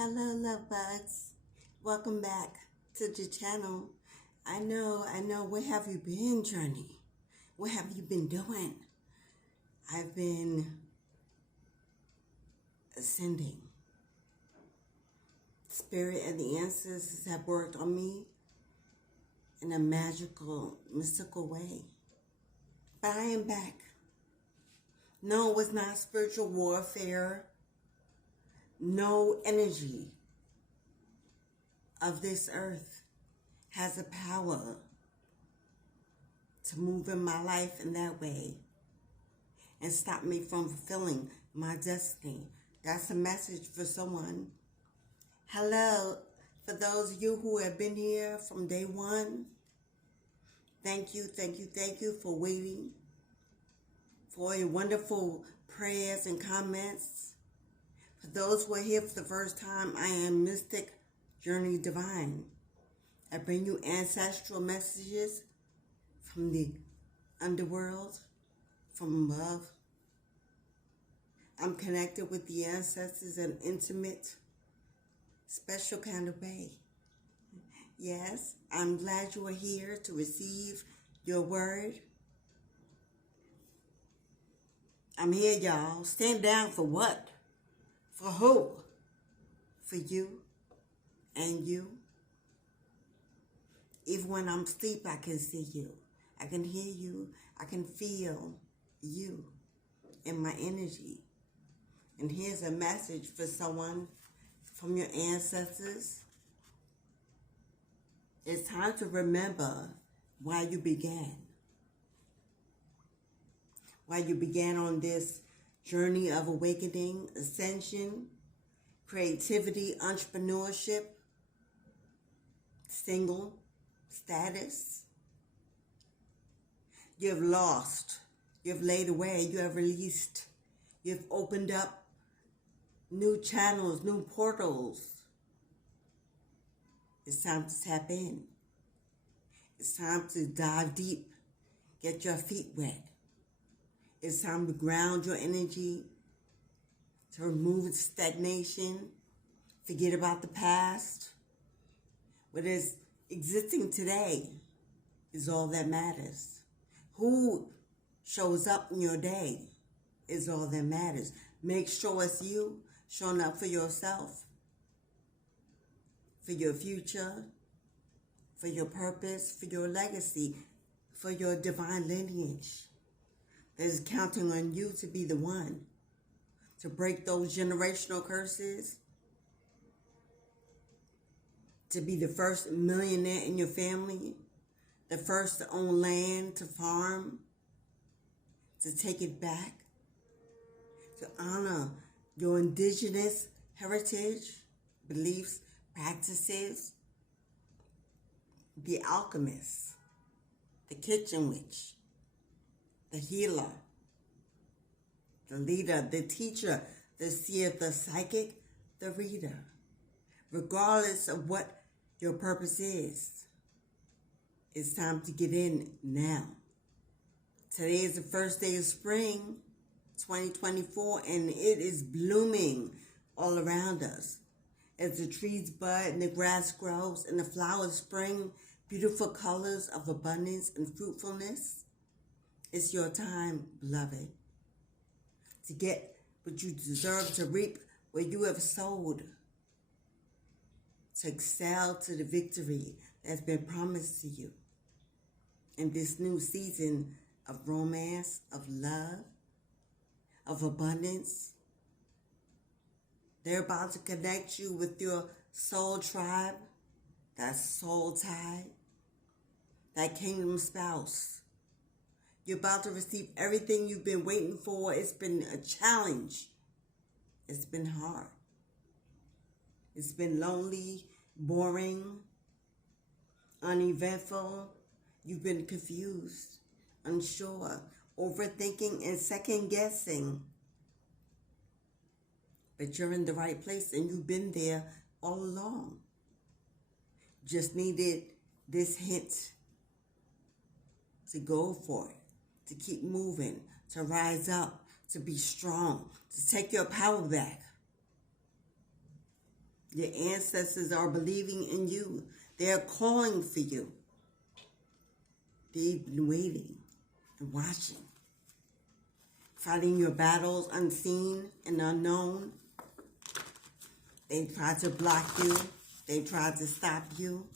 Hello, love bugs. Welcome back to the channel. I know. Where have you been, Journey? What have you been doing? I've been ascending. Spirit and the ancestors have worked on me in a magical, mystical way. But I am back. No, it was not spiritual warfare. No energy of this earth has the power to move in my life in that way and stop me from fulfilling my destiny. That's a message for someone. Hello, for those of you who have been here from day one, thank you for waiting, for your wonderful prayers and comments. For those who are here for the first time, I am Mystic Journey Divine. I bring you ancestral messages from the underworld, from above. I'm connected with the ancestors in an intimate, special kind of way. Yes, I'm glad you are here to receive your word. I'm here, y'all. Stand down for what? For who? For you and you. Even when I'm asleep, I can see you. I can hear you. I can feel you in my energy. And here's a message for someone from your ancestors. It's time to remember why you began. Why you began on this journey of awakening, ascension, creativity, entrepreneurship, single status. You have lost, you have laid away, you have released, you have opened up new channels, new portals. It's time to tap in. It's time to dive deep, get your feet wet. It's time to ground your energy, to remove stagnation, forget about the past. What is existing today is all that matters. Who shows up in your day is all that matters. Make sure it's you showing up for yourself, for your future, for your purpose, for your legacy, for your divine lineage. That is counting on you to be the one to break those generational curses, to be the first millionaire in your family, the first to own land, to farm, to take it back, to honor your indigenous heritage, beliefs, practices, the alchemist, the kitchen witch, the healer, the leader, the teacher, the seer, the psychic, the reader. Regardless of what your purpose is, it's time to get in now. Today is the first day of spring, 2024, and it is blooming all around us. As the trees bud and the grass grows and the flowers spring, beautiful colors of abundance and fruitfulness. It's your time, beloved, to get what you deserve, to reap what you have sowed, to excel to the victory that's been promised to you in this new season of romance, of love, of abundance. They're about to connect you with your soul tribe, that soul tie, that kingdom spouse. You're about to receive everything you've been waiting for. It's been a challenge. It's been hard. It's been lonely, boring, uneventful. You've been confused, unsure, overthinking, and second-guessing. But you're in the right place, and you've been there all along. Just needed this hint to go for it, to keep moving, to rise up, to be strong, to take your power back. Your ancestors are believing in you. They're calling for you. They've been waiting and watching. Fighting your battles unseen and unknown. They tried to block you. They tried to stop you.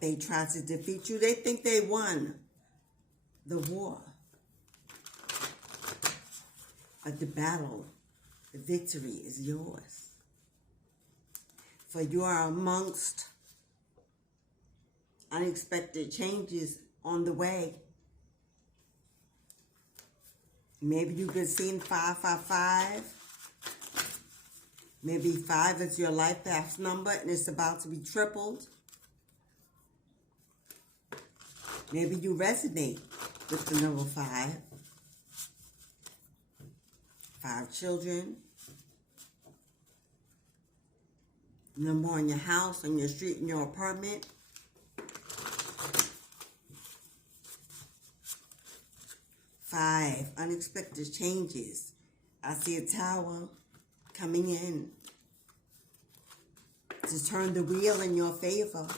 They tried to defeat you. They think they won the war. But the battle, the victory is yours. For you are amongst unexpected changes on the way. Maybe you've been seeing 555. Maybe 5 is your life path number and it's about to be tripled. Maybe you resonate with the number 5. 5 children. Number on your house, on your street, in your apartment. 5 unexpected changes. I see a tower coming in to turn the wheel in your favor,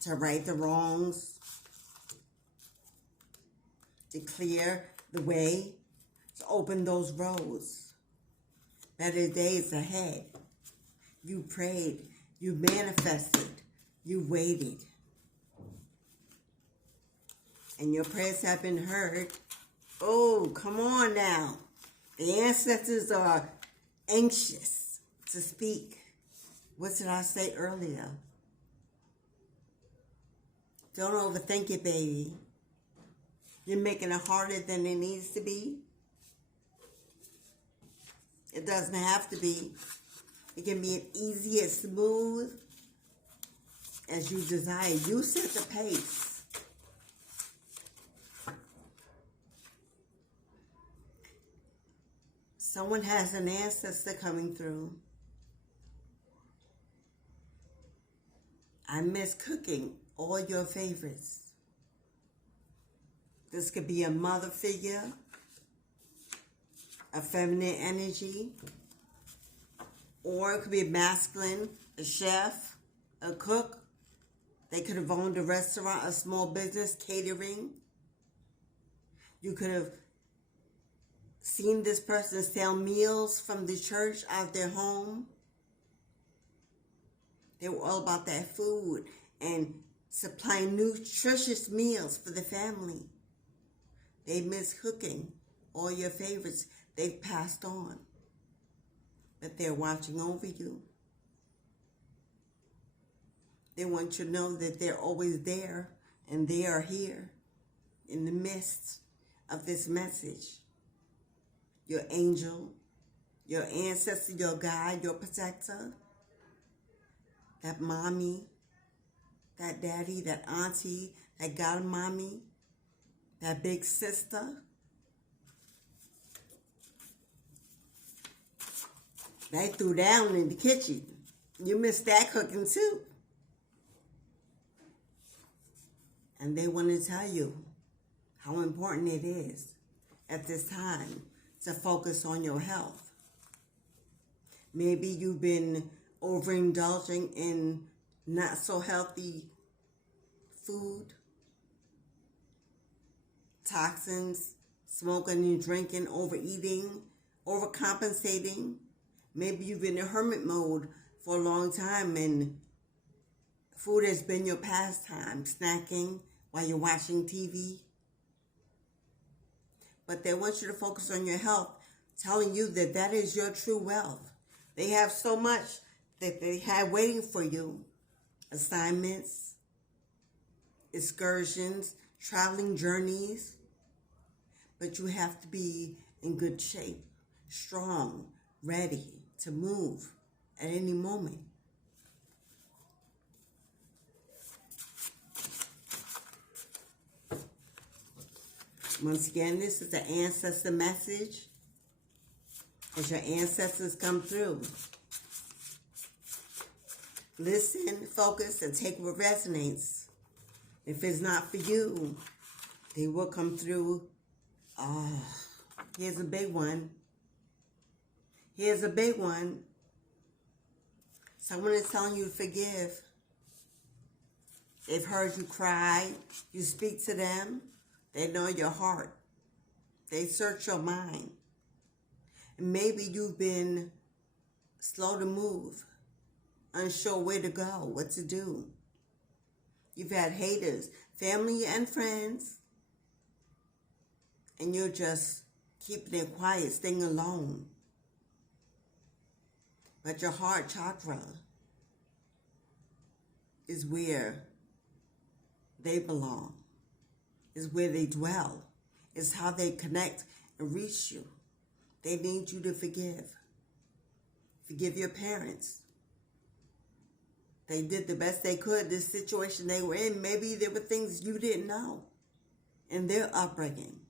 to right the wrongs, to clear the way, to open those roads. Better days ahead. You prayed, you manifested, you waited. And your prayers have been heard. Oh, come on now. The ancestors are anxious to speak. What did I say earlier? Don't overthink it, baby. You're making it harder than it needs to be. It doesn't have to be. It can be as easy and smooth as you desire. You set the pace. Someone has an ancestor coming through. I miss cooking all your favorites. This could be a mother figure, a feminine energy, or it could be a masculine, a chef, a cook. They could have owned a restaurant, a small business, catering. You could have seen this person sell meals from the church out their home. They were all about that food and supplying nutritious meals for the family. They miss cooking all your favorites. They've passed on. But they're watching over you. They want you to know that they're always there and they are here in the midst of this message. Your angel, your ancestor, your guide, your protector, that mommy, that daddy, that auntie, that godmommy, that big sister. They threw down in the kitchen. You missed that cooking too. And they want to tell you how important it is at this time to focus on your health. Maybe you've been overindulging in not so healthy food, toxins, smoking and drinking, overeating, overcompensating. Maybe you've been in hermit mode for a long time and food has been your pastime, snacking while you're watching TV. But they want you to focus on your health, telling you that that is your true wealth. They have so much that they have waiting for you. Assignments, excursions, traveling journeys. But you have to be in good shape, strong, ready to move at any moment. Once again, this is the ancestor message as your ancestors come through. Listen, focus, and take what resonates. If it's not for you, they will come through. Here's a big one. Here's a big one. Someone is telling you to forgive. They've heard you cry. You speak to them. They know your heart. They search your mind. And maybe you've been slow to move, unsure where to go, what to do. You've had haters, family and friends, and you're just keeping it quiet, staying alone. But your heart chakra is where they belong, is where they dwell, is how they connect and reach you. They need you to forgive. Forgive your parents. They did the best they could, this situation they were in. Maybe there were things you didn't know in their upbringing.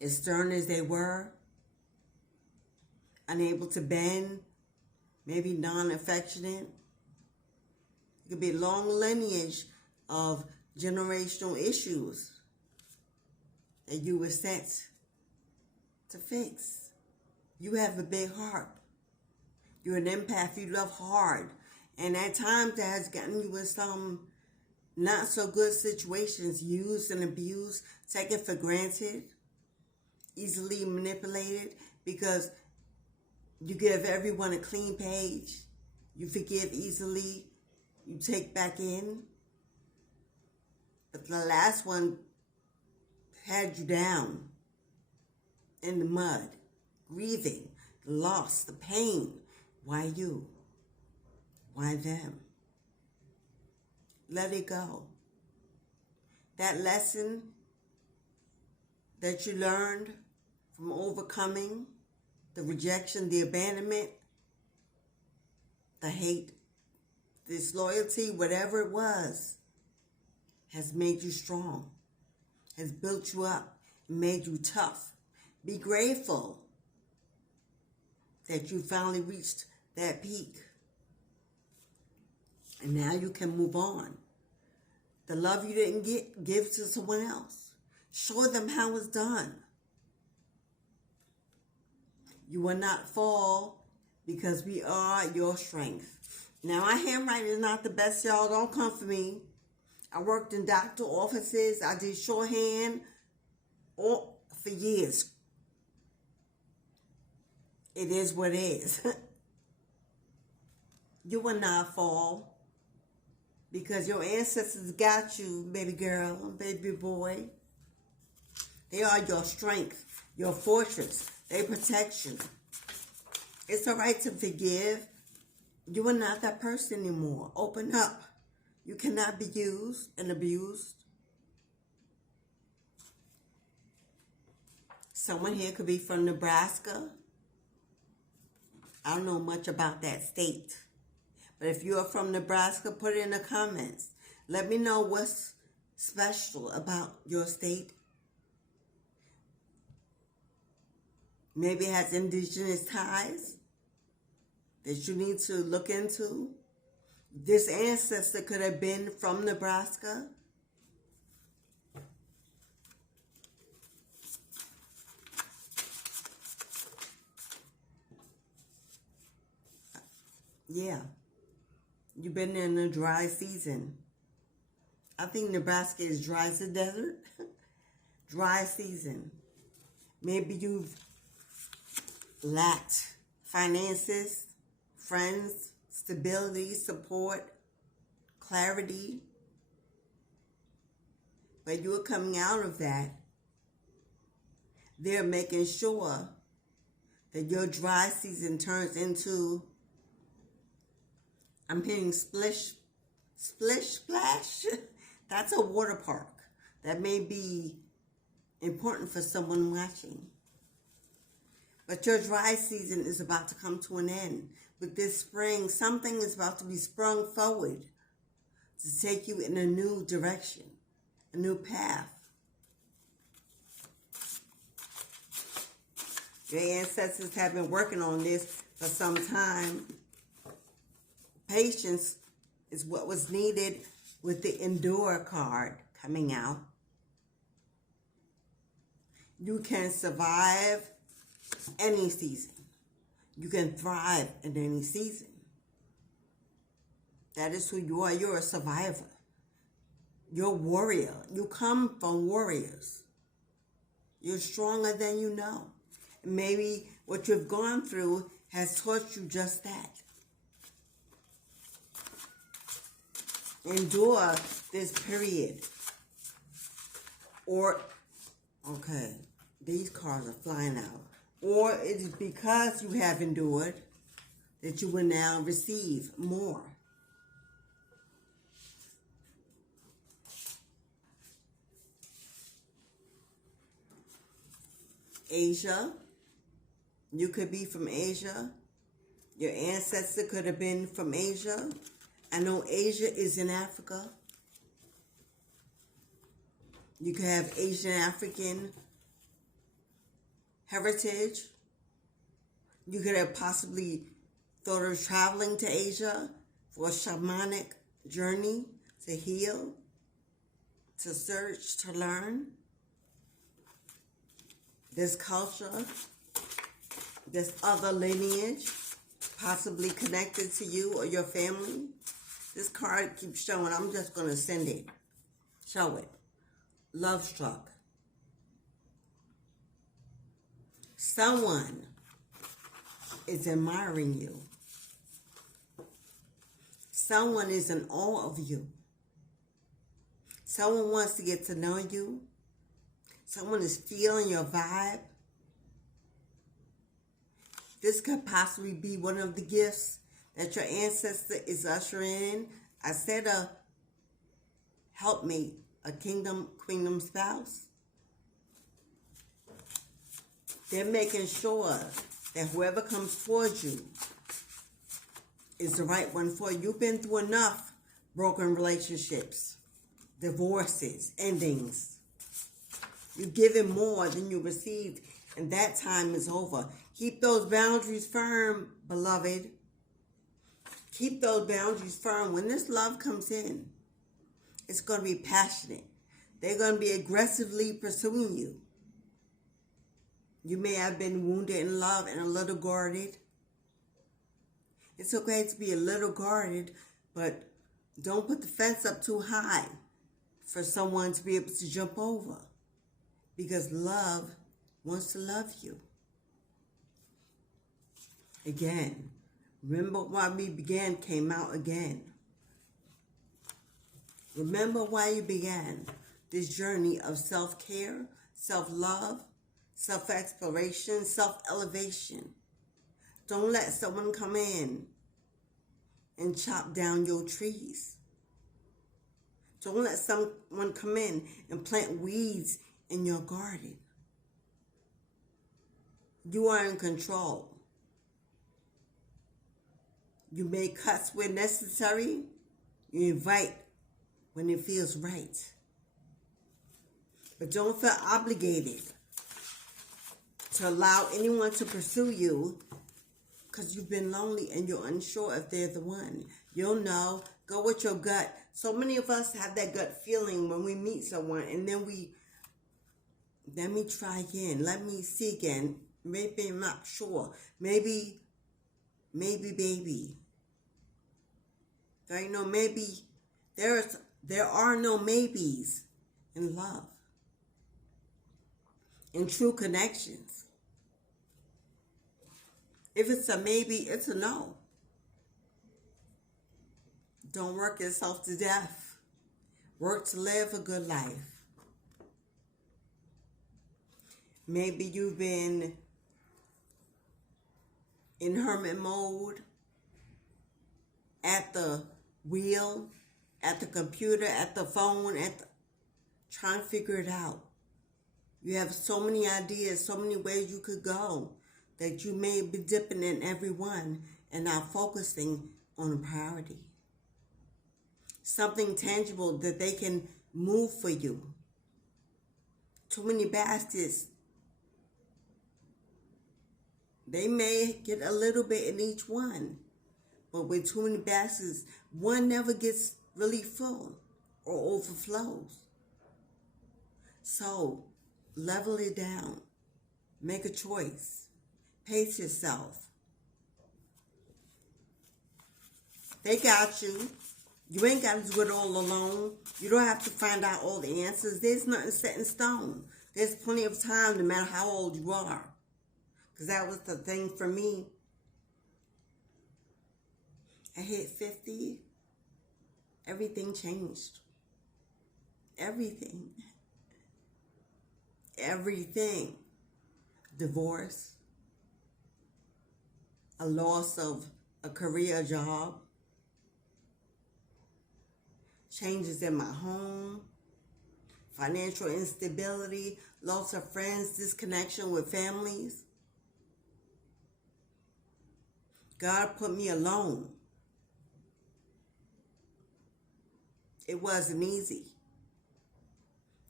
As stern as they were, unable to bend, maybe non-affectionate. It could be a long lineage of generational issues that you were sent to fix. You have a big heart. You're an empath. You love hard. And at times that has gotten you in some not so good situations, used and abused, taken for granted, easily manipulated, because you give everyone a clean page. You forgive easily. You take back in. But the last one had you down in the mud, grieving, the loss, the pain. Why you? Why them? Let it go. That lesson that you learned from overcoming the rejection, the abandonment, the hate, disloyalty, whatever it was, has made you strong, has built you up, made you tough. Be grateful that you finally reached that peak. And now you can move on. The love you didn't get, give to someone else. Show them how it's done. You will not fall because we are your strength. Now, my handwriting is not the best, y'all. Don't come for me. I worked in doctor offices. I did shorthand for years. It is what it is. You will not fall because your ancestors got you, baby girl, baby boy. They are your strength, your fortress. They protect you. It's all right to forgive. You are not that person anymore. Open up. You cannot be used and abused. Someone here could be from Nebraska. I don't know much about that state. But if you are from Nebraska, put it in the comments. Let me know what's special about your state. Maybe it has indigenous ties that you need to look into. This ancestor could have been from Nebraska. Yeah. You've been in a dry season. I think Nebraska is dry as a desert. Dry season. Maybe you've lacked finances, friends, stability, support, clarity. But you're coming out of that. They're making sure that your dry season turns into, I'm hearing splish, splash. That's a water park. That may be important for someone watching. But your dry season is about to come to an end. With this spring, something is about to be sprung forward to take you in a new direction, a new path. Your ancestors have been working on this for some time. Patience is what was needed with the Endure card coming out. You can survive any season. You can thrive in any season. That is who you are. You're a survivor. You're a warrior. You come from warriors. You're stronger than you know. Maybe what you've gone through has taught you just that. Endure this period. Or, okay, these cards are flying out. Or it is because you have endured that you will now receive more. Asia. You could be from Asia. Your ancestor could have been from Asia. I know Asia is in Africa. You could have Asian African heritage. You could have possibly thought of traveling to Asia for a shamanic journey to heal, to search, to learn. This culture, this other lineage, possibly connected to you or your family. This card keeps showing. I'm just going to send it. Show it. Love struck. Someone is admiring you. Someone is in awe of you. Someone wants to get to know you. Someone is feeling your vibe. This could possibly be one of the gifts that your ancestor is ushering in. I said a helpmate, a queendom spouse. They're making sure that whoever comes towards you is the right one for you. You've been through enough broken relationships, divorces, endings. You've given more than you received, and that time is over. Keep those boundaries firm, beloved. Keep those boundaries firm. When this love comes in, it's going to be passionate. They're going to be aggressively pursuing you. You may have been wounded in love and a little guarded. It's okay to be a little guarded, but don't put the fence up too high for someone to be able to jump over. Because love wants to love you. Again, remember why we began came out again. Remember why you began this journey of self-care, self-love, self-exploration, self-elevation. Don't let someone come in and chop down your trees. Don't let someone come in and plant weeds in your garden. You are in control. You make cuts where necessary. You invite when it feels right. But don't feel obligated to allow anyone to pursue you because you've been lonely and you're unsure if they're the one. You'll know. Go with your gut. So many of us have that gut feeling when we meet someone, and then let me try again. Let me see again. Maybe I'm not sure. Maybe baby. There ain't no maybe. There are no maybes in love. In true connections. If it's a maybe, it's a no. Don't work yourself to death. Work to live a good life. Maybe you've been in hermit mode, at the wheel, at the computer, at the phone, trying to figure it out. You have so many ideas, so many ways you could go that you may be dipping in every one and not focusing on a priority. Something tangible that they can move for you. Too many baskets. They may get a little bit in each one, but with too many baskets, one never gets really full or overflows. So, level it down. Make a choice. Pace yourself. They got you. You ain't got to do it all alone. You don't have to find out all the answers. There's nothing set in stone. There's plenty of time no matter how old you are. Because that was the thing for me. I hit 50. Everything changed. Everything. Everything. Divorce. A loss of a career job. Changes in my home. Financial instability. Loss of friends. Disconnection with families. God put me alone. It wasn't easy.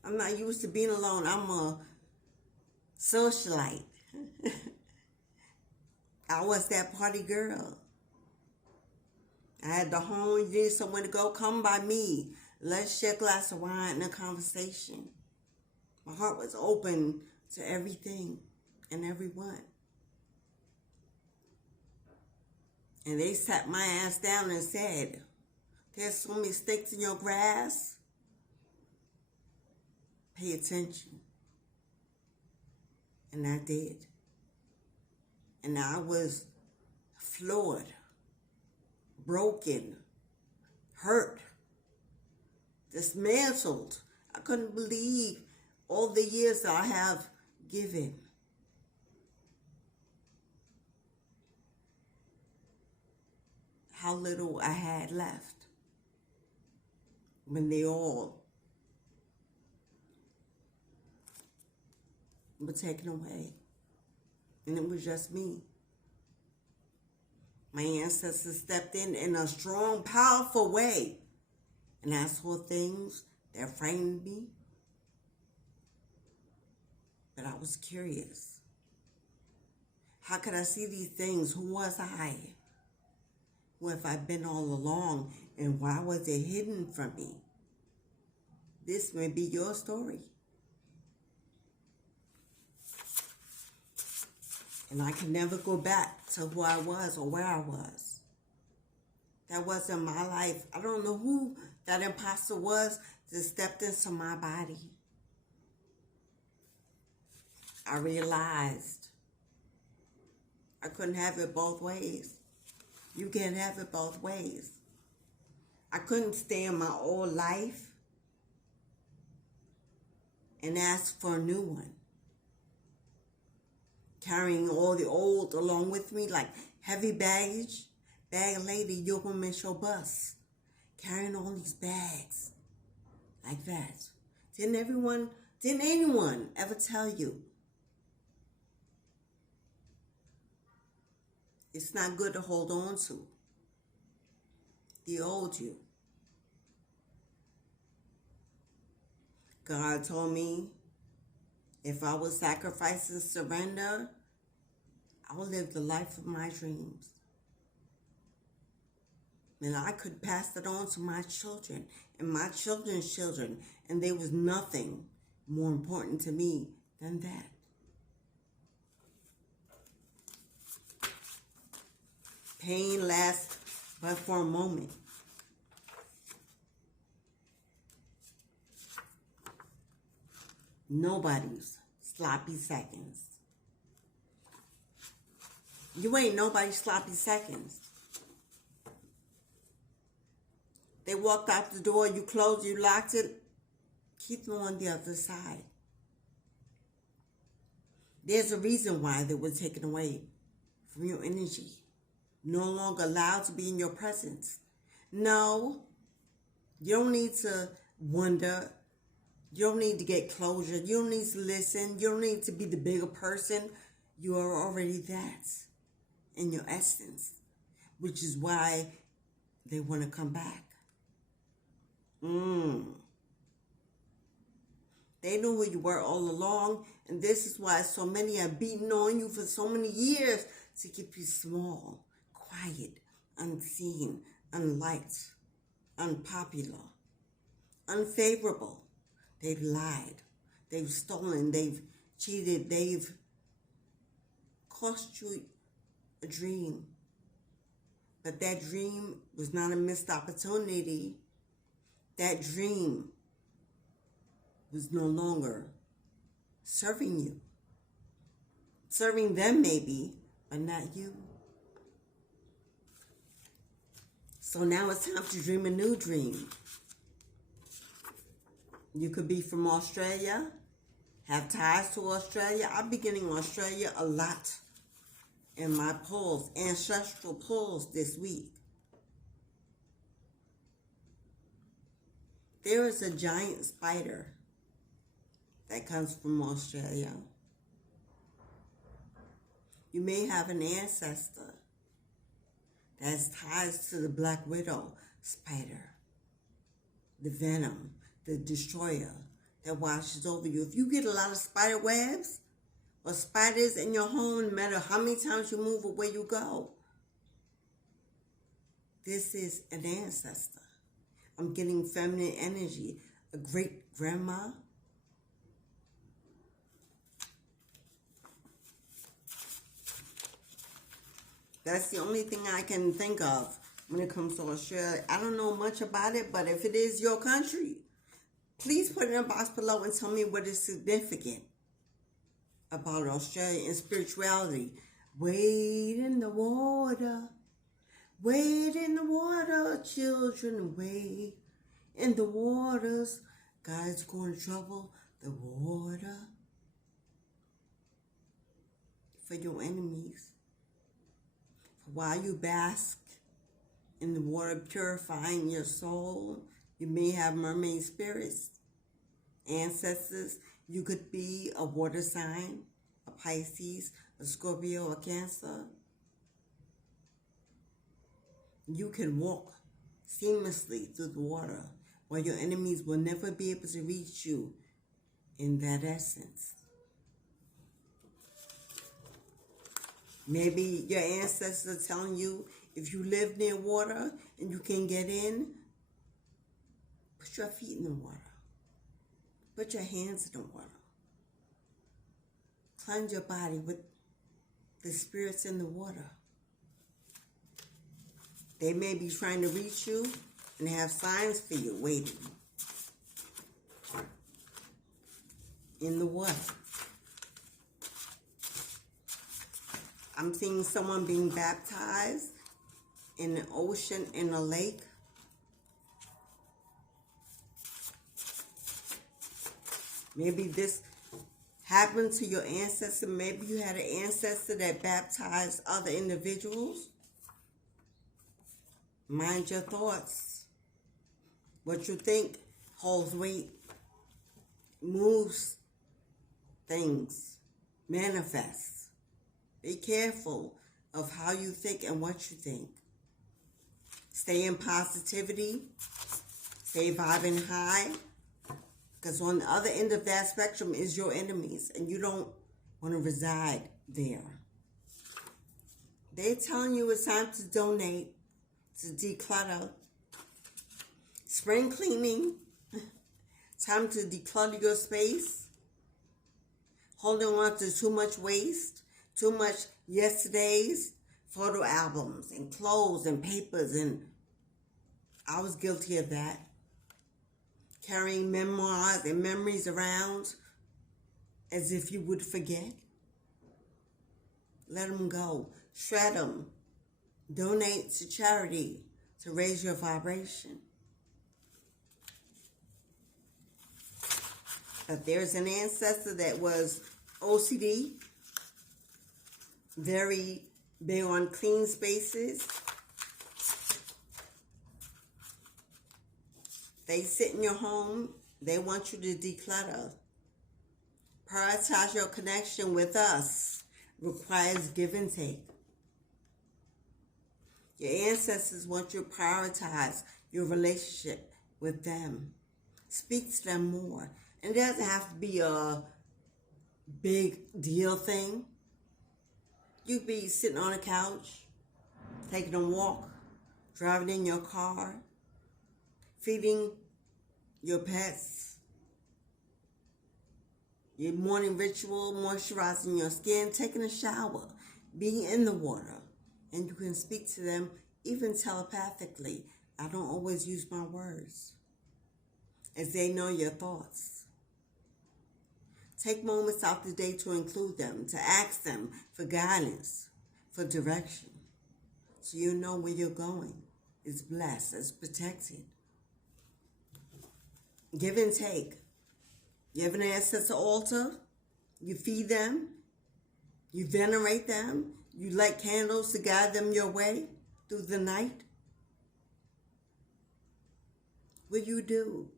I'm not used to being alone. I'm a socialite. I was that party girl. I had the home. You need somewhere to go? Come by me. Let's share a glass of wine and a conversation. My heart was open to everything and everyone. And they sat my ass down and said, there's so many sticks in your grass. Pay attention. And I did. And I was floored, broken, hurt, dismantled. I couldn't believe all the years that I have given. How little I had left when they all were taken away. And it was just me. My ancestors stepped in a strong, powerful way. And I saw things that frightened me. But I was curious. How could I see these things? Who was I? Who have I been all along? And why was it hidden from me? This may be your story. And I can never go back to who I was or where I was. That wasn't my life. I don't know who that imposter was that stepped into my body. I realized I couldn't have it both ways. You can't have it both ways. I couldn't stay in my old life and ask for a new one. Carrying all the old along with me like heavy baggage. Bag lady, you're gonna miss your bus. Carrying all these bags like that. Didn't anyone ever tell you it's not good to hold on to the old you? God told me if I would sacrifice and surrender, I would live the life of my dreams. And I could pass it on to my children and my children's children. And there was nothing more important to me than that. Pain lasts but for a moment. Nobody's sloppy seconds. You ain't nobody's sloppy seconds. They walked out the door, you closed, you locked it. Keep them on the other side. There's a reason why they were taken away from your energy. No longer allowed to be in your presence. No, you don't need to wonder. You don't need to get closure. You don't need to listen. You don't need to be the bigger person. You are already that in your essence, which is why they want to come back. They knew who you were all along, and this is why so many have beaten on you for so many years to keep you small, quiet, unseen, unliked, unpopular, unfavorable. They've lied, they've stolen, they've cheated, they've cost you a dream. But that dream was not a missed opportunity. That dream was no longer serving you. Serving them maybe, but not you. So now it's time to dream a new dream. You could be from Australia, have ties to Australia. I'll be getting Australia a lot in my pulls, ancestral pulls this week. There is a giant spider that comes from Australia. You may have an ancestor that has ties to the black widow spider, the venom, the destroyer that washes over you. If you get a lot of spider webs or spiders in your home, no matter how many times you move or where you go, this is an ancestor. I'm getting feminine energy, a great grandma. That's the only thing I can think of when it comes to Australia. I don't know much about it, but if it is your country, please put it in the box below and tell me what is significant about Australia and spirituality. Wade in the water. Wade in the water, children, wade in the waters. God's going to trouble the water for your enemies. While you bask in the water purifying your soul, you may have mermaid spirits, ancestors. You could be a water sign, a Pisces, a Scorpio, a Cancer. You can walk seamlessly through the water while your enemies will never be able to reach you in that essence. Maybe your ancestors are telling you if you live near water and you can get in, put your feet in the water. Put your hands in the water. Cleanse your body with the spirits in the water. They may be trying to reach you and have signs for you waiting in the water. I'm seeing someone being baptized in an ocean, in a lake. Maybe this happened to your ancestor. Maybe you had an ancestor that baptized other individuals. Mind your thoughts. What you think holds weight, moves things, manifests. Be careful of how you think and what you think. Stay in positivity. Stay vibing high. Because on the other end of that spectrum is your enemies. And you don't want to reside there. They're telling you it's time to donate, to declutter. Spring cleaning. Time to declutter your space. Holding on to too much waste. Too much yesterday's photo albums and clothes and papers, and I was guilty of that. Carrying memoirs and memories around as if you would forget. Let them go. Shred them. Donate to charity to raise your vibration. But there's an ancestor that was OCD. Very big on clean spaces. They sit in your home. They want you to declutter. Prioritize your connection with us. Requires give and take. Your ancestors want you to prioritize your relationship with them. Speak to them more. And it doesn't have to be a big deal thing. You could be sitting on a couch, taking a walk, driving in your car, feeding your pets, your morning ritual, moisturizing your skin, taking a shower, being in the water. And you can speak to them even telepathically. I don't always use my words, as they know your thoughts. Take moments out the day to include them, to ask them for guidance, for direction, so you know where you're going. It's blessed, it's protected. Give and take. You have an ancestor altar, you feed them, you venerate them, you light candles to guide them your way through the night. What do you do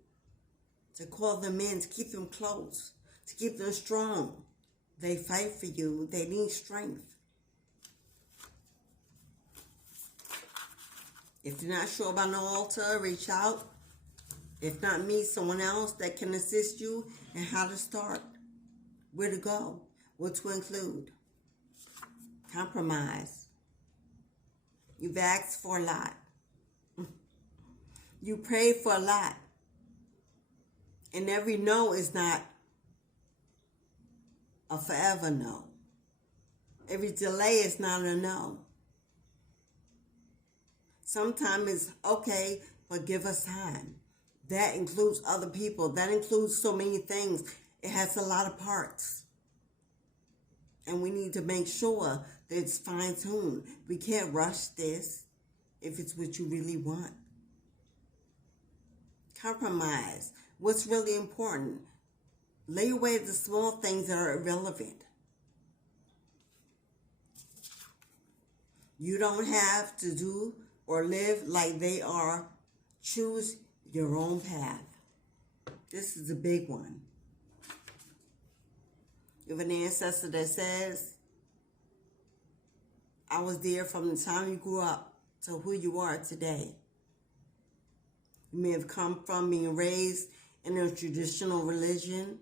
to call them in, to keep them close, to keep them strong? They fight for you. They need strength. If you're not sure about an altar, reach out. If not me, someone else that can assist you in how to start, where to go, what to include. Compromise. You've asked for a lot. You prayed for a lot. And every no is not a forever no. Every delay is not a no. Sometimes it's okay, but give us time. That includes other people. That includes so many things. It has a lot of parts. And we need to make sure that it's fine-tuned. We can't rush this if it's what you really want. Compromise. What's really important? Lay away the small things that are irrelevant. You don't have to do or live like they are. Choose your own path. This is a big one. You have an ancestor that says, I was there from the time you grew up to who you are today. You may have come from being raised in a traditional religion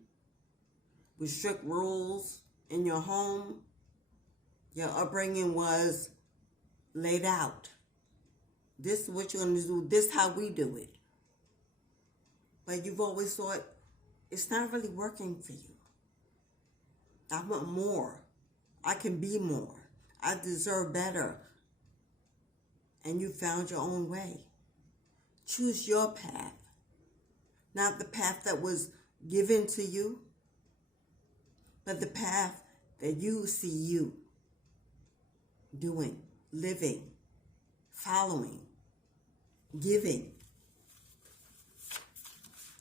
with strict rules in your home. Your upbringing was laid out. This is what you're going to do. This is how we do it. But you've always thought, it's not really working for you. I want more. I can be more. I deserve better. And you found your own way. Choose your path. Not the path that was given to you, but the path that you see you doing, living, following, giving.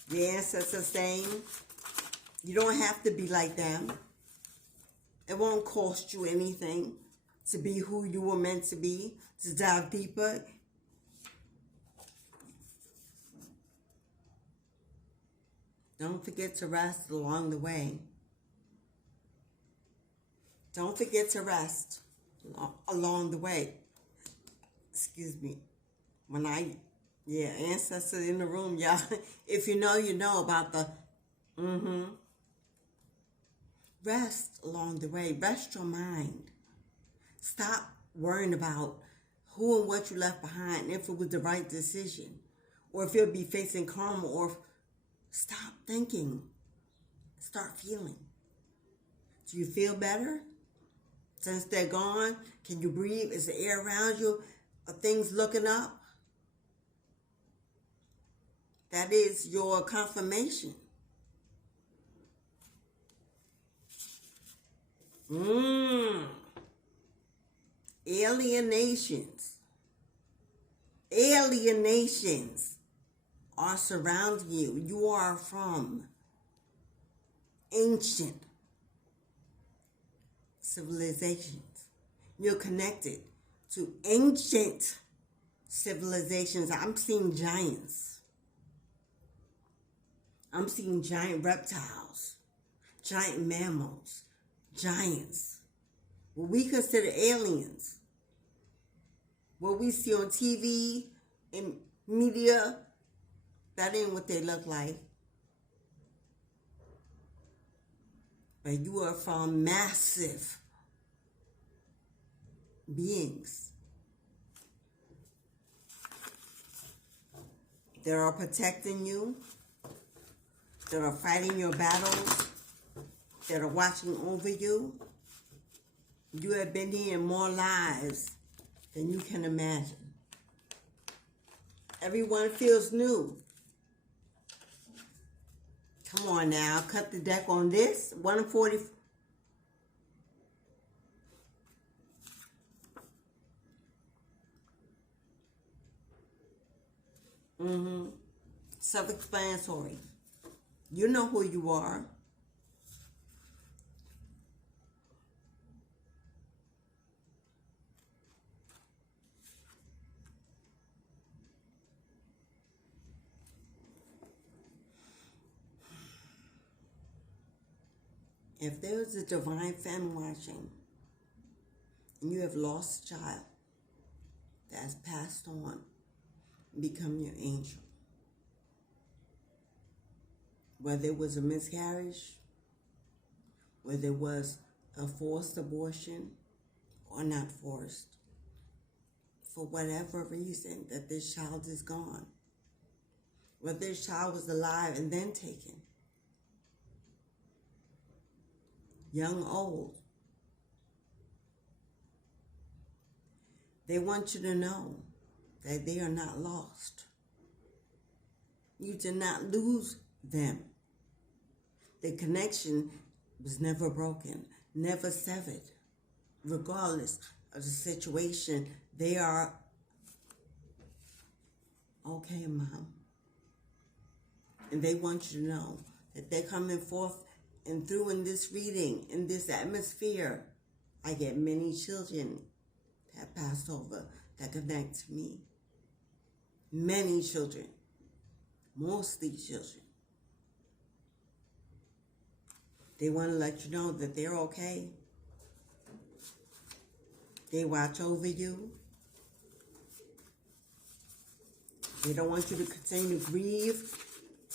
The ancestors saying, you don't have to be like them. It won't cost you anything to be who you were meant to be, to dive deeper. Don't forget to rest along the way. Don't forget to rest along the way. Excuse me. Ancestor in the room, y'all. If you know about the Rest along the way. Rest your mind. Stop worrying about who and what you left behind, if it was the right decision, or if you'll be facing karma, or stop thinking. Start feeling. Do you feel better? Since they're gone, can you breathe? Is the air around you? Are things looking up? That is your confirmation. Alienations are surrounding you. You are from ancient civilizations. You're connected to ancient civilizations. I'm seeing giants. I'm seeing giant reptiles, giant mammals, giants. What we consider aliens. What we see on TV and media, that ain't what they look like. But you are from massive beings that are protecting you, that are fighting your battles, that are watching over you. You have been here in more lives than you can imagine. Everyone feels new. Come on now, cut the deck on this. 140. Self-explanatory. You know who you are. If there is a divine family watching, and you have lost a child that has passed on, become your angel. Whether it was a miscarriage, whether it was a forced abortion or not forced, for whatever reason that this child is gone, whether this child was alive and then taken, young, old, they want you to know that they are not lost. You did not lose them. The connection was never broken, never severed. Regardless of the situation, they are okay, Mom. And they want you to know that they're coming forth and through in this reading, in this atmosphere. I get many children that pass over that connect to me. Many children, mostly children. They want to let you know that they're okay. They watch over you. They don't want you to continue to grieve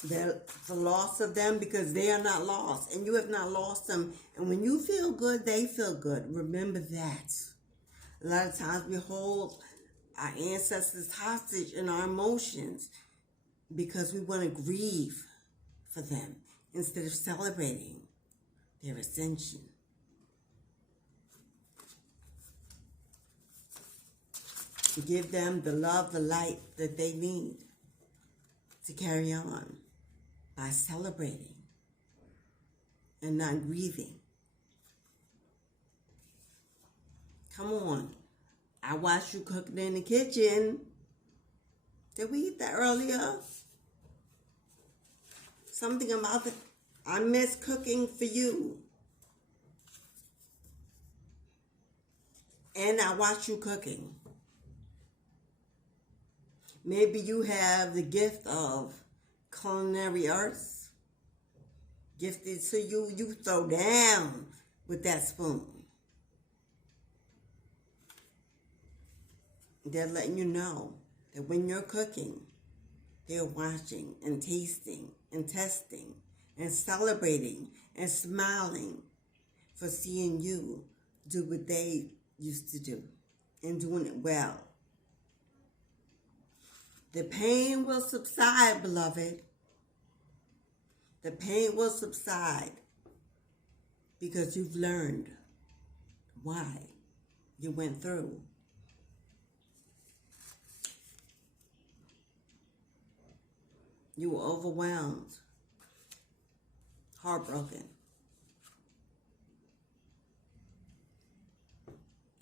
the loss of them, because they are not lost and you have not lost them. And when you feel good, they feel good. Remember that. A lot of times we hold our ancestors hostage in our emotions because we want to grieve for them instead of celebrating their ascension. To give them the love, the light that they need to carry on by celebrating and not grieving. Come on. I watched you cooking in the kitchen. Did we eat that earlier? Something about it. I miss cooking for you. And I watch you cooking. Maybe you have the gift of culinary arts. Gifted to you, you throw down with that spoon. They're letting you know that when you're cooking, they're watching and tasting and testing and celebrating and smiling for seeing you do what they used to do and doing it well. The pain will subside, beloved. The pain will subside because you've learned why you went through. You were overwhelmed, heartbroken,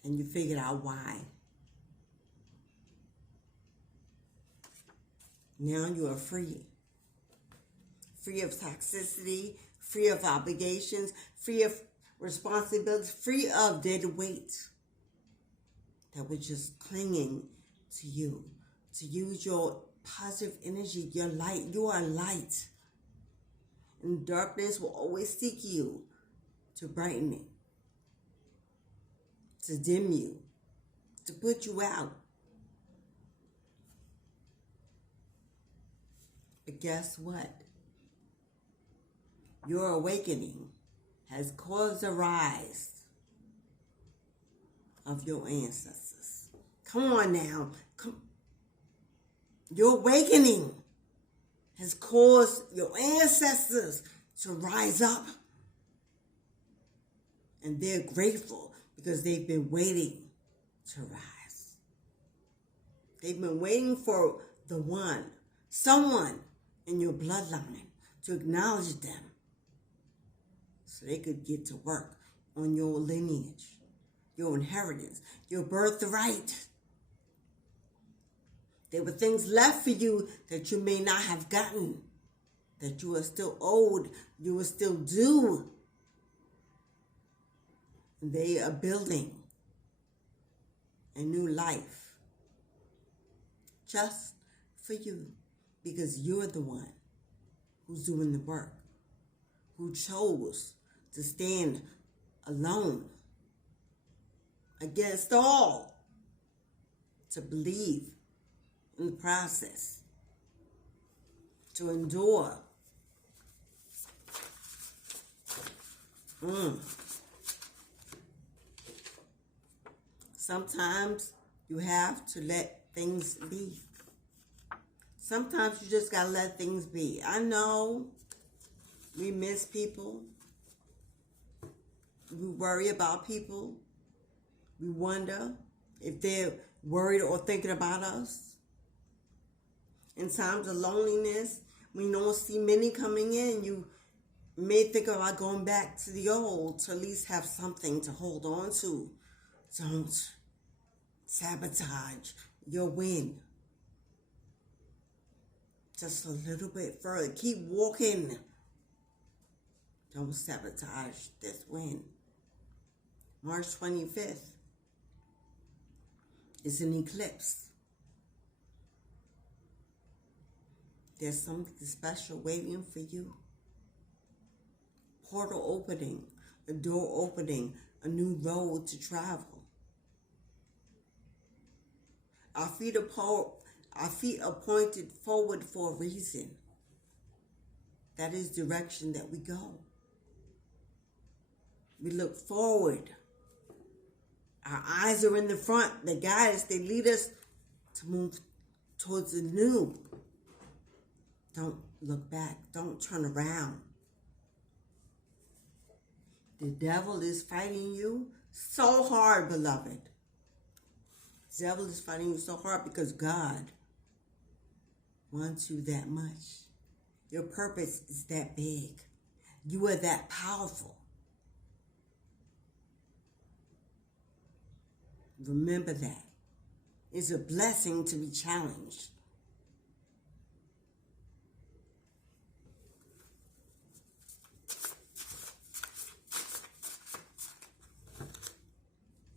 and you figured out why. Now you are free. Free of toxicity, free of obligations, free of responsibilities, free of dead weight that was just clinging to you. To use your positive energy, your light. You are light. And darkness will always seek you to brighten it, to dim you, to put you out. But guess what? Your awakening has caused the rise of your ancestors. Come on now. Your awakening has caused your ancestors to rise up. And they're grateful because they've been waiting to rise. They've been waiting for the one, someone in your bloodline to acknowledge them so they could get to work on your lineage, your inheritance, your birthright. There were things left for you that you may not have gotten, that you are still owed, you are still due. They are building a new life just for you, because you're the one who's doing the work, who chose to stand alone against all, to believe in the process, to endure. Sometimes you have to let things be. Sometimes you just gotta let things be. I know we miss people. We worry about people. We wonder if they're worried or thinking about us. In times of loneliness, when you don't see many coming in, you may think about going back to the old to at least have something to hold on to. Don't sabotage your win. Just a little bit further. Keep walking. Don't sabotage this win. March 25th is an eclipse. There's something special waiting for you. Portal opening, a door opening, a new road to travel. Our feet are pointed forward for a reason. That is direction that we go. We look forward. Our eyes are in the front. They guide us. They lead us to move towards the new. Don't look back. Don't turn around. The devil is fighting you so hard, beloved. The devil is fighting you so hard because God wants you that much. Your purpose is that big. You are that powerful. Remember that. It's a blessing to be challenged.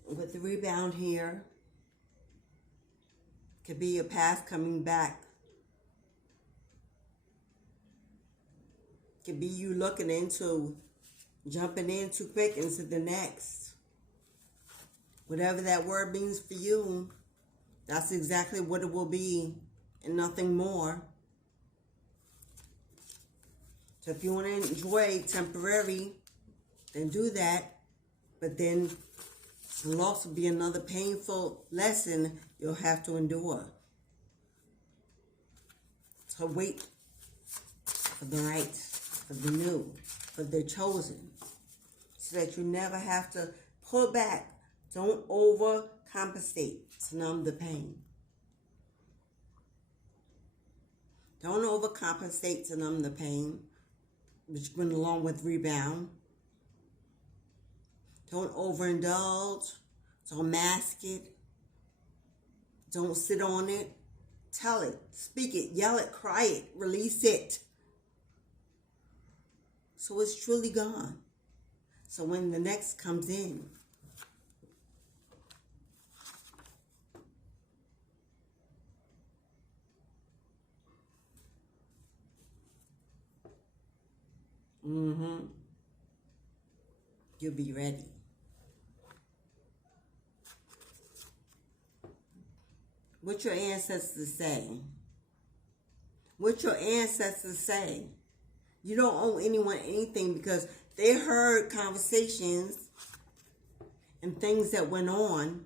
With the rebound here, could be your past coming back. Could be you looking into, jumping in too quick into the next. Whatever that word means for you, that's exactly what it will be and nothing more. So if you want to enjoy temporary, then do that. But then it'll also be another painful lesson you'll have to endure. So wait for the right, for the new, for the chosen, so that you never have to pull back. Don't overcompensate to numb the pain. Don't overcompensate to numb the pain, which went along with rebound. Don't overindulge. Don't mask it. Don't sit on it. Tell it, speak it, yell it, cry it, release it. So it's truly gone. So when the next comes in, you'll be ready. What your ancestors say? What your ancestors say? You don't owe anyone anything because they heard conversations and things that went on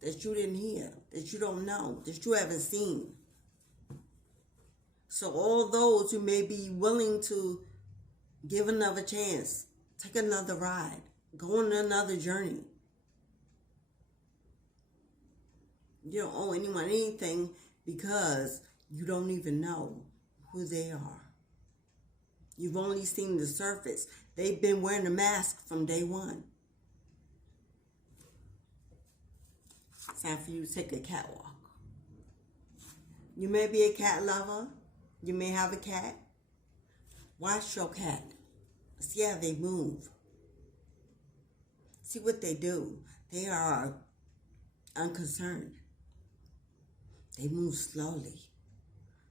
that you didn't hear, that you don't know, that you haven't seen. So all those who may be willing to give another chance, take another ride, go on another journey, You don't owe anyone anything because you don't even know who they are. You've only seen the surface. They've been wearing a mask from day one. It's time for you to take a catwalk. You may be a cat lover. You may have a cat. Watch your cat. See how they move. See what they do. They are unconcerned. They move slowly.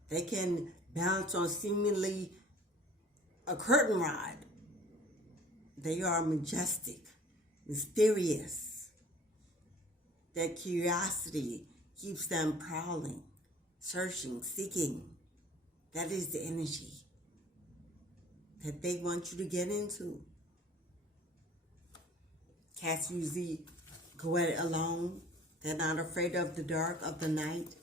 They can bounce on seemingly a curtain rod. They are majestic, mysterious. Their curiosity keeps them prowling, searching, seeking. That is the energy that they want you to get into. Cats usually go at it alone. They're not afraid of the dark, of the night.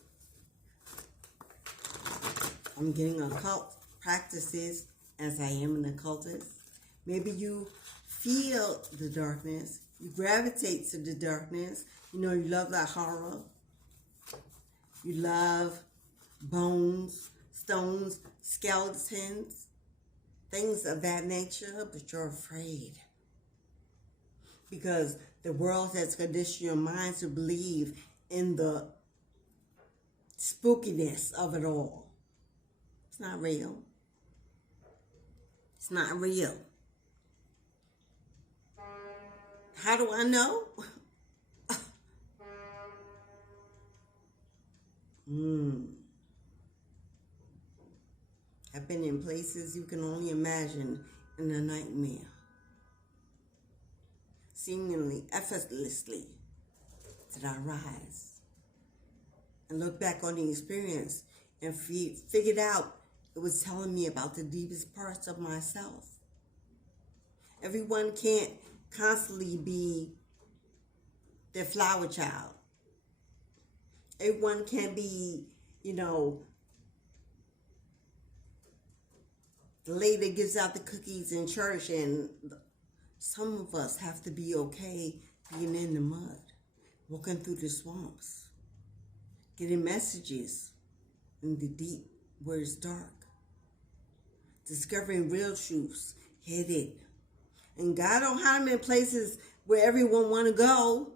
I'm getting occult practices as I am an occultist. Maybe you feel the darkness. You gravitate to the darkness. You know, you love that horror. You love bones, stones, skeletons, things of that nature, but you're afraid. Because the world has conditioned your mind to believe in the spookiness of it all. It's not real. It's not real. How do I know? I've been in places you can only imagine in a nightmare. Seemingly, effortlessly, did I rise and look back on the experience and figured out it was telling me about the deepest parts of myself. Everyone can't constantly be their flower child. Everyone can be, the lady that gives out the cookies in church, and some of us have to be okay being in the mud, walking through the swamps, getting messages in the deep where it's dark, discovering real truths hidden. And God don't hide them in places where everyone want to go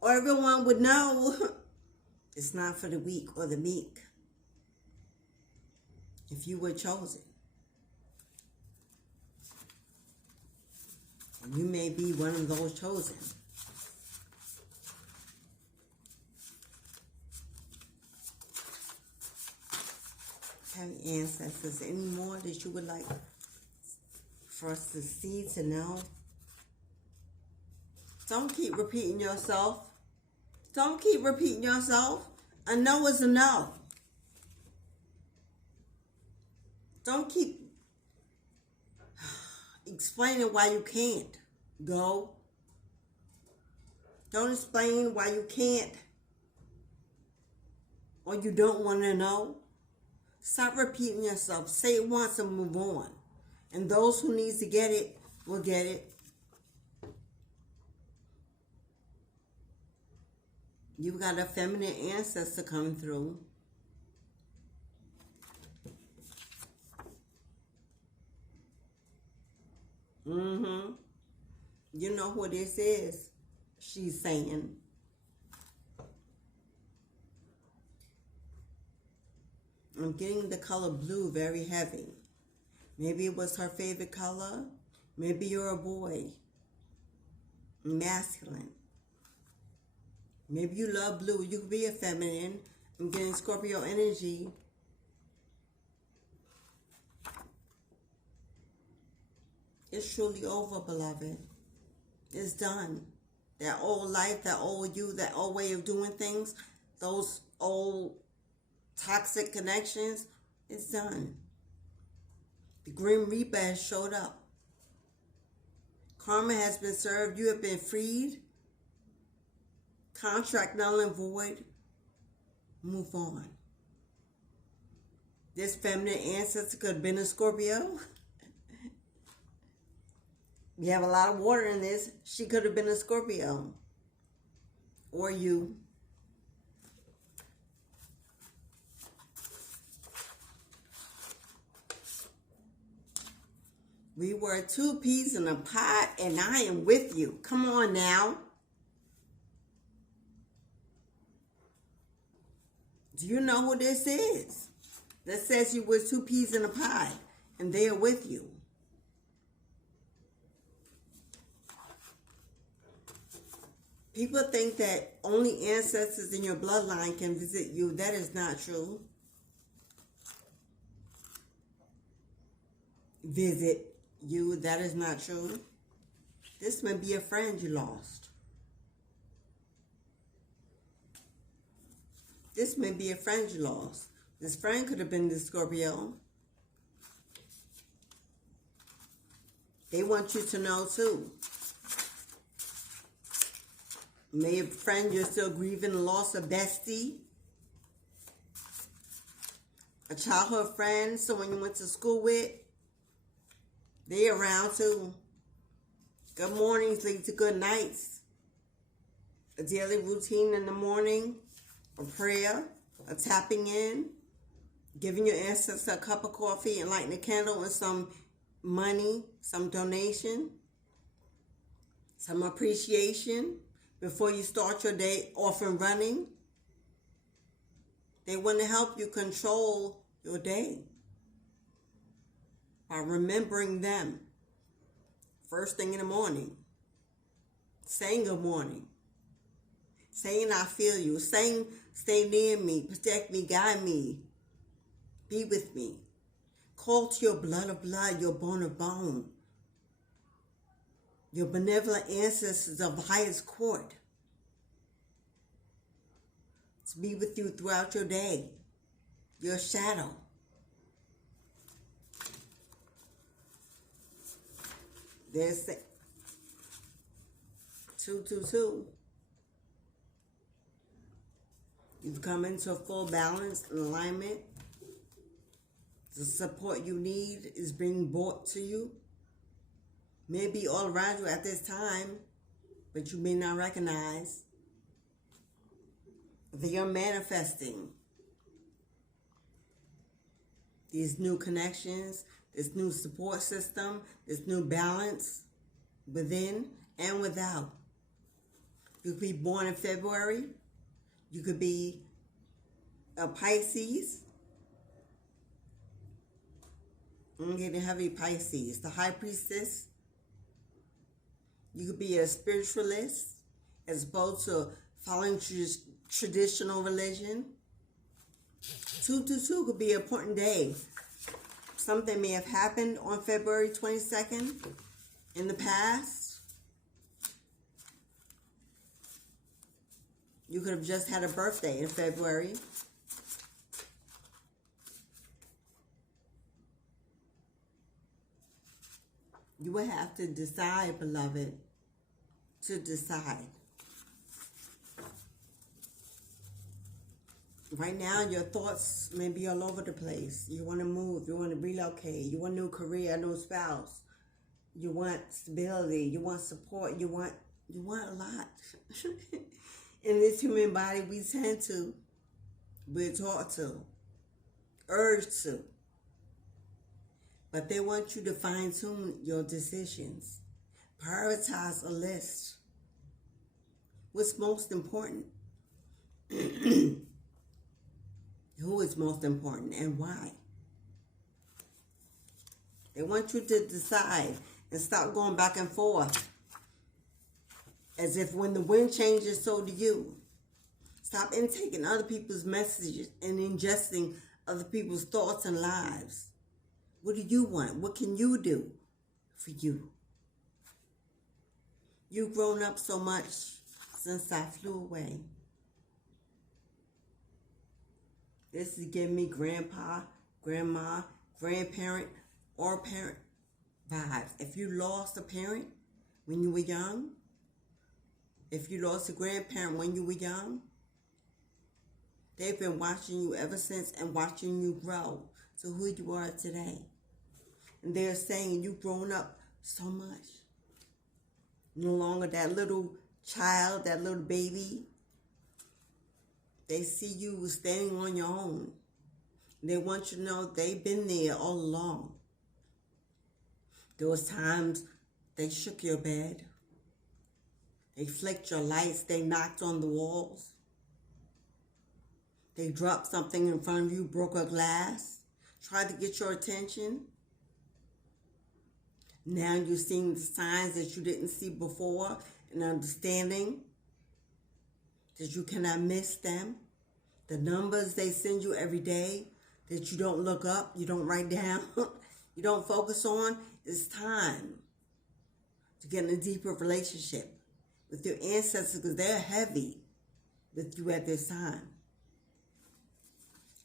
or everyone would know. It's not for the weak or the meek. If you were chosen, and you may be one of those chosen. Have ancestors, any more that you would like for us to see, to know? Don't keep repeating yourself. Don't keep repeating yourself. A no is a no. Don't keep explaining why you can't go. Don't explain why you can't or you don't want to know. Stop repeating yourself. Say it once and move on. And those who need to get it will get it. You've got a feminine ancestor coming through. You know who this is, she's saying. I'm getting the color blue very heavy. Maybe it was her favorite color. Maybe you're a boy, masculine. Maybe you love blue. You could be a feminine. I'm getting Scorpio energy. It's truly over, beloved. It's done. That old life, that old you, that old way of doing things, those old toxic connections, it's done. The Grim Reaper has showed up. Karma has been served. You have been freed. Contract null and void. Move on. This feminine ancestor could have been a Scorpio. We have a lot of water in this. She could have been a Scorpio. Or you. We were two peas in a pod, and I am with you. Come on now. Do you know who this is? That says you were two peas in a pod, and they are with you. People think that only ancestors in your bloodline can visit you. That is not true. Visit you. That is not true. This may be a friend you lost. This may be a friend you lost. This friend could have been the Scorpio. They want you to know too. May a friend you're still grieving the loss of bestie. A childhood friend, someone you went to school with. They around too. Good mornings lead to good nights. A daily routine in the morning. A prayer. A tapping in. Giving your ancestor a cup of coffee and lighting a candle and some money. Some donation. Some appreciation. Before you start your day off and running. They want to help you control your day by remembering them first thing in the morning, saying good morning, saying I feel you, saying stay near me, protect me, guide me, be with me. Call to your blood of blood, your bone of bone, your benevolent ancestors of the highest court, to be with you throughout your day, your shadow. There's 222. You've come into full balance and alignment. The support you need is being brought to you. Maybe all around you at this time, but you may not recognize. They are manifesting these new connections, this new support system, this new balance within and without. You could be born in February. You could be a Pisces. I'm getting heavy Pisces. The High Priestess. You could be a spiritualist as opposed to following traditional religion. 222 could be an important day. Something may have happened on February 22nd in the past. You could have just had a birthday in February. You will have to decide, beloved, to decide. Right now, your thoughts may be all over the place. You want to move. You want to relocate. You want a new career, a new spouse. You want stability. You want support. You want a lot. In this human body, we're taught to, urged to. But they want you to fine-tune your decisions. Prioritize a list. What's most important? Who is most important and why? They want you to decide and stop going back and forth. As if when the wind changes, so do you. Stop intaking other people's messages and ingesting other people's thoughts and lives. What do you want? What can you do for you? You've grown up so much since I flew away. This is giving me grandpa, grandma, grandparent, or parent vibes. If you lost a parent when you were young, if you lost a grandparent when you were young, they've been watching you ever since and watching you grow to who you are today. And they're saying you've grown up so much. No longer that little child, that little baby. They see you standing on your own. They want you to know they've been there all along. Those times they shook your bed. They flicked your lights. They knocked on the walls. They dropped something in front of you, broke a glass, tried to get your attention. Now you're seeing the signs that you didn't see before and understanding that you cannot miss them. The numbers they send you every day that you don't look up, you don't write down, you don't focus on. It's time to get in a deeper relationship with your ancestors because they're heavy with you at this time.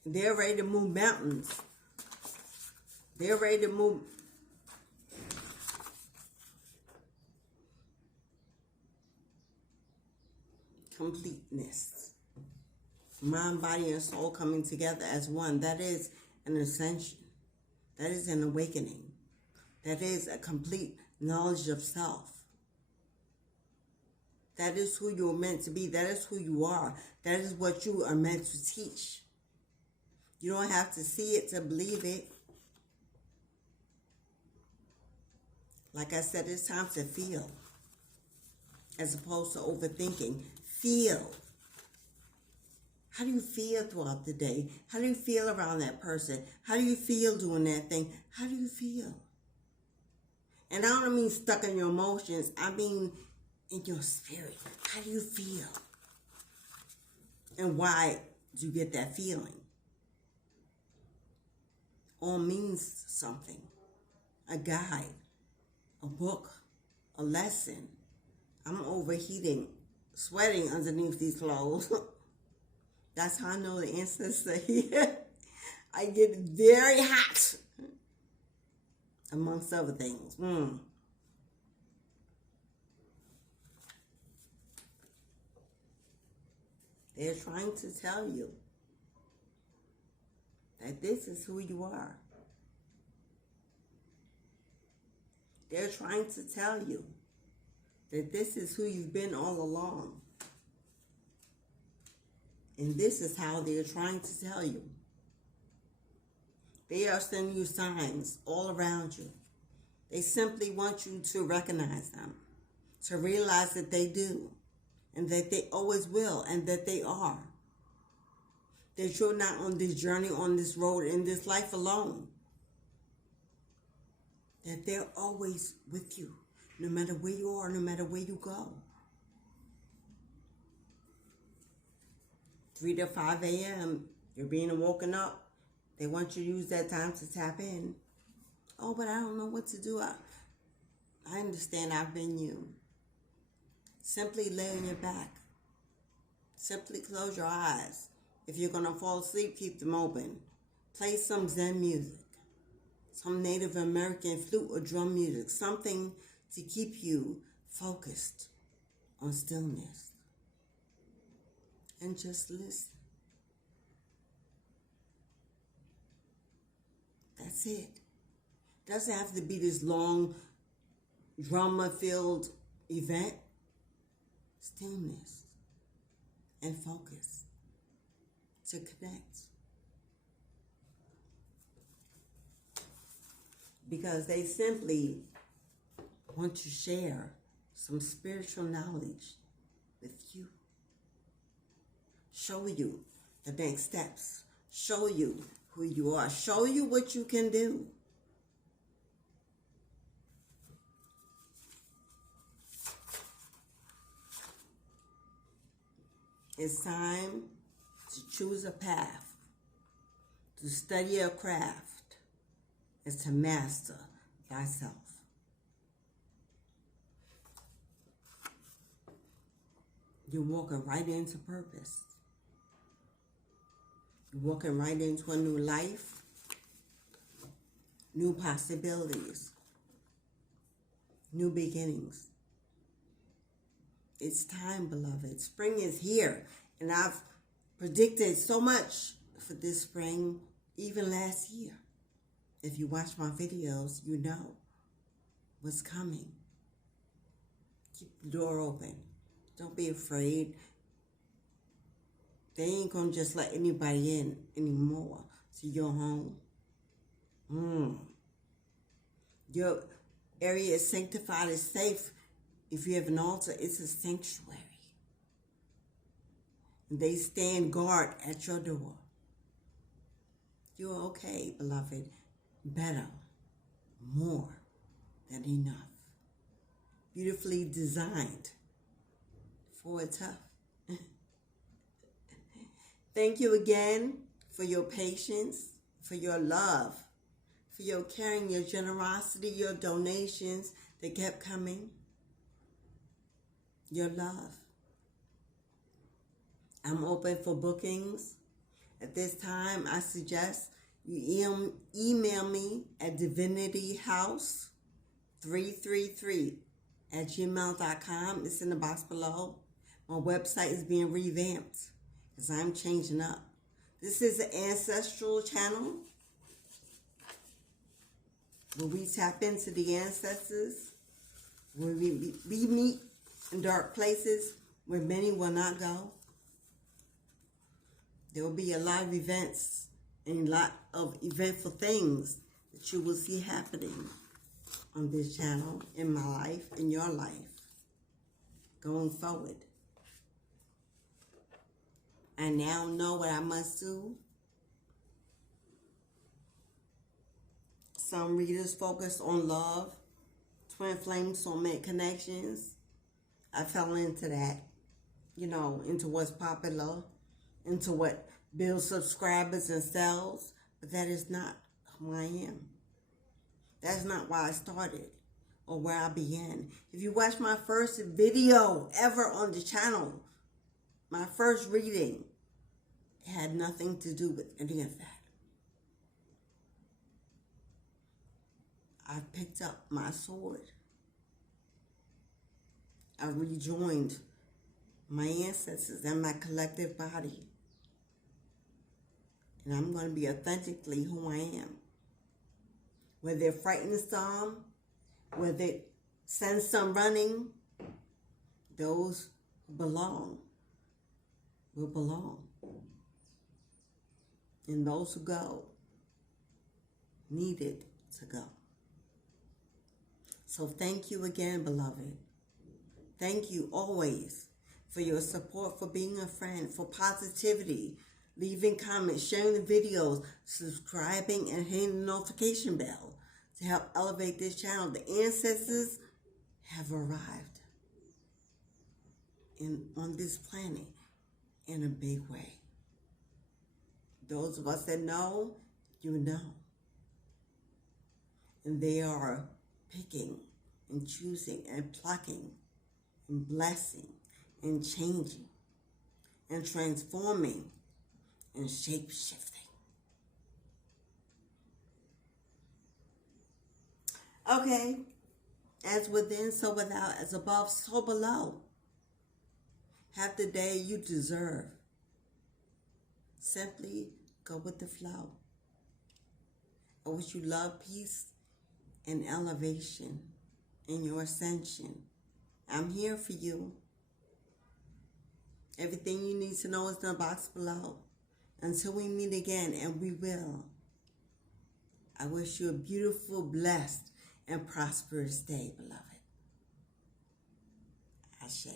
They're ready to move mountains. They're ready to move. Completeness. Mind, body, and soul coming together as one. That is an ascension. That is an awakening. That is a complete knowledge of self. That is who you're meant to be. That is who you are. That is what you are meant to teach. You don't have to see it to believe it. Like I said, it's time to feel as opposed to overthinking. Feel. How do you feel throughout the day? How do you feel around that person? How do you feel doing that thing? How do you feel? And I don't mean stuck in your emotions. I mean in your spirit. How do you feel? And why do you get that feeling? All means something. A guide, a book, a lesson. I'm overheating, sweating underneath these clothes. That's how I know the ancestor here. I get very hot, amongst other things. They're trying to tell you that this is who you are. They're trying to tell you that this is who you've been all along. And this is how they're trying to tell you. They are sending you signs all around you. They simply want you to recognize them, to realize that they do, and that they always will, and that they are. That you're not on this journey, on this road, in this life alone. That they're always with you, no matter where you are, no matter where you go. 3 to 5 a.m., you're being woken up. They want you to use that time to tap in. Oh, but I don't know what to do. I understand. I've been you. Simply lay on your back. Simply close your eyes. If you're going to fall asleep, keep them open. Play some Zen music. Some Native American flute or drum music. Something to keep you focused on stillness. And just listen. That's it. Doesn't have to be this long, drama-filled event. Stillness and focus to connect. Because they simply want to share some spiritual knowledge with you. Show you the next steps. Show you who you are. Show you what you can do. It's time to choose a path, to study a craft, and to master thyself. You're walking right into purpose. You're walking right into a new life, new possibilities, new beginnings. It's time, beloved. Spring is here, and I've predicted so much for this spring, even last year. If you watch my videos, you know what's coming. Keep the door open. Don't be afraid. They ain't gonna just let anybody in anymore to your home. area is sanctified, is safe. If you have an altar, it's a sanctuary. They stand guard at your door. You're okay, beloved. Better, more than enough. Beautifully designed for a tough. Thank you again for your patience, for your love, for your caring, your generosity, your donations that kept coming. Your love. I'm open for bookings. At this time, I suggest you email me at divinityhouse333@gmail.com. It's in the box below. My website is being revamped because I'm changing up. This is an ancestral channel where we tap into the ancestors, where we meet in dark places where many will not go. There will be a lot of events and a lot of eventful things that you will see happening on this channel, in my life, in your life, going forward. I now know what I must do. Some readers focus on love, twin flame, soulmate connections. I fell into that, into what's popular, into what builds subscribers and sales, but that is not who I am. That's not why I started or where I began. If you watch my first video ever on the channel, my first reading, it had nothing to do with any of that. I picked up my sword. I rejoined my ancestors and my collective body. And I'm going to be authentically who I am. Whether it frightens some, whether it sends some running, those who belong will belong. And those who go needed to go. So thank you again, beloved. Thank you always for your support, for being a friend, for positivity, leaving comments, sharing the videos, subscribing, and hitting the notification bell to help elevate this channel. The ancestors have arrived on this planet in a big way. Those of us that know, you know. And they are picking and choosing and plucking and blessing and changing and transforming and shape-shifting. Okay, as within, so without, as above, so below. Have the day you deserve. Simply go with the flow. I wish you love, peace, and elevation in your ascension. I'm here for you. Everything you need to know is in the box below. Until we meet again, and we will, I wish you a beautiful, blessed, and prosperous day, beloved. Ashe.